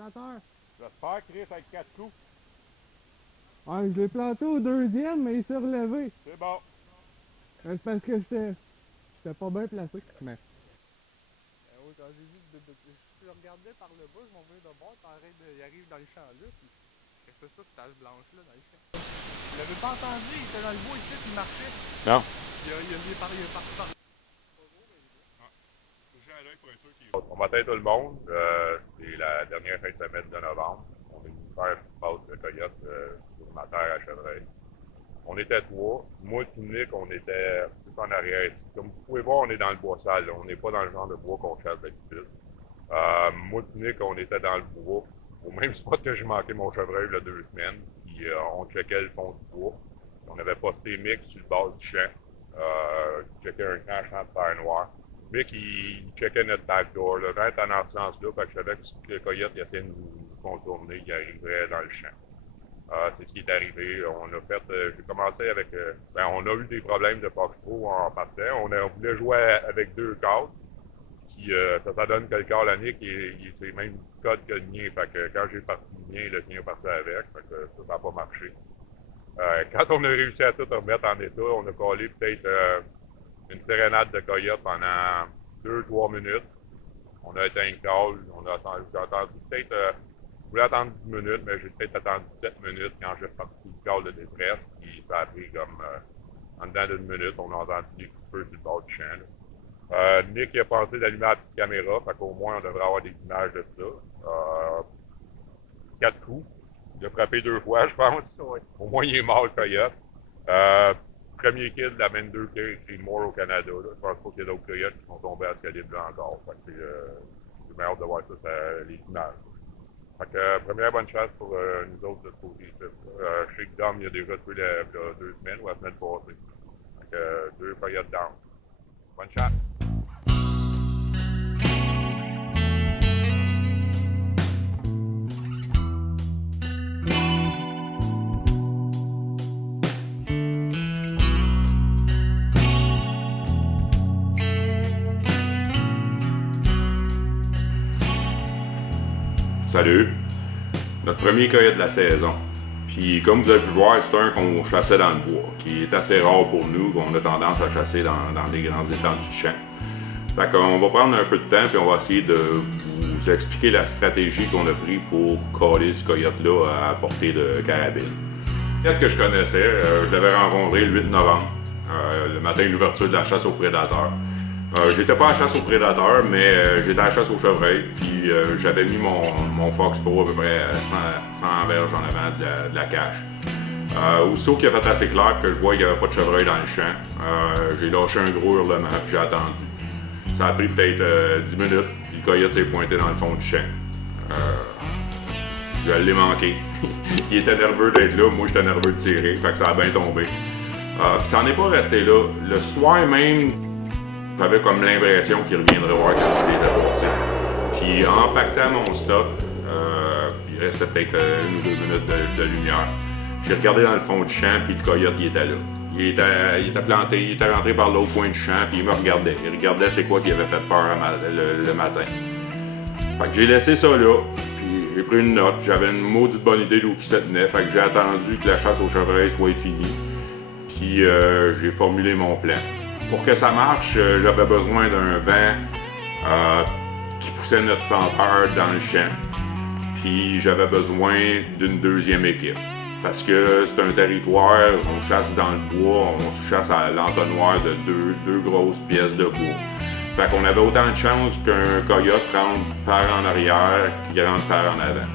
plantateur. J'espère, Chris, avec 4 coups. Ouais, je l'ai planté au deuxième, mais il s'est relevé. C'est bon. C'est parce que j'étais pas bien placé. Mais... Oui, quand j'ai vu, je le regardais par le bas, je m'en venais de bord, il arrive dans le champ là, puis qu'est-ce que c'est ça, cette tache blanche là dans le champ? Vous l'avez pas entendu, il était dans le bois ici, il marchait. Non. Il est parti par là. Bon matin tout le monde, c'est la dernière fin de semaine de novembre. On est venu faire une pause de coyote sur ma terre à Chevreuil. On était 3. Moi et Nick, on était tout en arrière. Comme vous pouvez voir, on est dans le bois sale. On n'est pas dans le genre de bois qu'on chasse d'habitude. Moi et Nick, on était dans le bois, au même spot que j'ai manqué mon chevreuil il y a 2 semaines. Puis on checkait le fond du bois. On avait posté Mick sur le bord du champ. Il checkait un grand champ de terre noire. Mick, il checkait notre backdoor. Le vent était dans ce sens-là, fait que je savais que si le coyote il était nous contourner, il arriverait dans le champ. C'est ce qui est arrivé. On a fait, j'ai commencé avec, on a eu des problèmes de Fox Pro en partant. On voulait jouer avec 2 cadres. Puis ça donne que le cadre à Nick, c'est le même code que le mien. Fait que quand j'ai parti le mien, le sien est parti avec. Fait que ça n'a pas marché. Quand on a réussi à tout remettre en état, on a collé peut-être une sérénade de coyote pendant 2-3 minutes. On a éteint le call. J'ai attendu peut-être, je voulais attendre 10 minutes, mais j'ai peut-être attendu 7 minutes quand j'ai parti le call de détresse. Puis ça a pris comme, en dedans d'1 minute, on a entendu des coups de feu sur le bord du champ. Nick il a pensé d'allumer la petite caméra, fait qu'au moins on devrait avoir des images de ça. 4 coups. Il a frappé 2 fois, je pense. Au moins il est mort le coyote. Premier kill de la 22 qui est mort au Canada. Là. Je pense pas qu'il y a d'autres coyotes qui sont tombés à ce calibre-là encore. Fait que j'ai bien hâte de voir ça, les images. Fait que première bonne chance pour nous autres de ce côté-ci. Je sais que Dom il a déjà tué il y a 2 semaines ou la semaine passée. Fait que 2 coyotes down. Bonne chance! Salut! Notre premier coyote de la saison. Puis comme vous avez pu voir, c'est un qu'on chassait dans le bois, qui est assez rare pour nous, qu'on a tendance à chasser dans des grands étendues de champ. Fait qu'on va prendre un peu de temps, puis on va essayer de vous expliquer la stratégie qu'on a pris pour coller ce coyote-là à portée de carabine. Qu'est-ce que je connaissais? Je l'avais rencontré le 8 novembre, le matin de l'ouverture de la chasse aux prédateurs. J'étais pas à la chasse aux prédateurs, mais j'étais à la chasse aux chevreuils, puis j'avais mis mon Fox Pro à peu près 100 verges en avant de la cache. Aussitôt qu'il a fait assez clair que je vois qu'il n'y avait pas de chevreuil dans le champ, j'ai lâché un gros hurlement, puis j'ai attendu. Ça a pris peut-être 10 minutes, puis le coyote s'est pointé dans le fond du champ. Je l'ai manqué. Il était nerveux d'être là, moi j'étais nerveux de tirer, fait que ça a bien tombé. Puis ça n'en est pas resté là. Le soir même, j'avais comme l'impression qu'il reviendrait voir ce qui s'était passé. Puis en pactant mon stock, il restait peut-être 1 ou 2 minutes de lumière. J'ai regardé dans le fond du champ, puis le coyote il était là. Il était planté, il était rentré par l'autre coin du champ, puis il me regardait. Il regardait c'est quoi qui avait fait peur le matin. Fait que j'ai laissé ça là, puis j'ai pris une note. J'avais une maudite bonne idée d'où il se tenait. Fait que j'ai attendu que la chasse au chevreuil soit finie. Puis j'ai formulé mon plan. Pour que ça marche, j'avais besoin d'un vent qui poussait notre senteur dans le champ. Puis j'avais besoin d'une deuxième équipe. Parce que c'est un territoire, on chasse dans le bois, on chasse à l'entonnoir de deux grosses pièces de bois. Fait qu'on avait autant de chance qu'un coyote rentre par en arrière qu'il rentre par en avant.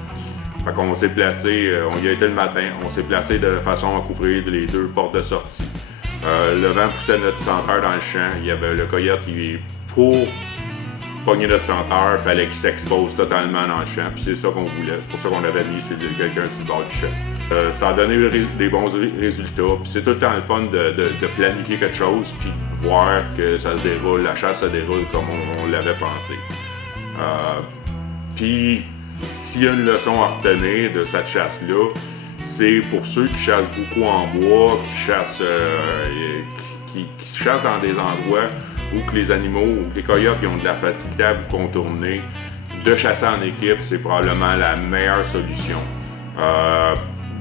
Fait qu'on s'est placé, on y a été le matin, on s'est placé de façon à couvrir les 2 portes de sortie. Le vent poussait notre senteur dans le champ. Il y avait le coyote qui, pour pogner notre senteur, il fallait qu'il s'expose totalement dans le champ. Puis c'est ça qu'on voulait. C'est pour ça qu'on avait mis quelqu'un sur le bord du champ. Ça a donné des bons résultats. Puis c'est tout le temps le fun de planifier quelque chose puis de voir que ça se déroule, la chasse se déroule comme on l'avait pensé. Puis s'il y a une leçon à retenir de cette chasse-là, c'est pour ceux qui chassent beaucoup en bois, qui chassent dans des endroits où que les animaux, ou que les coyotes qui ont de la facilité à vous contourner, de chasser en équipe, c'est probablement la meilleure solution.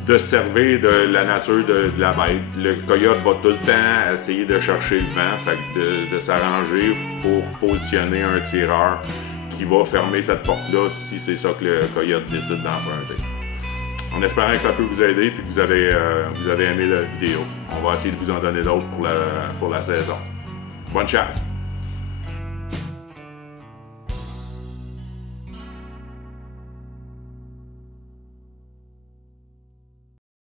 De se servir de la nature de la bête. Le coyote va tout le temps essayer de chercher le vent, fait que de s'arranger pour positionner un tireur qui va fermer cette porte-là si c'est ça que le coyote décide d'emprunter. En espérant que ça peut vous aider et que vous avez aimé la vidéo. On va essayer de vous en donner d'autres pour la saison. Bonne chasse!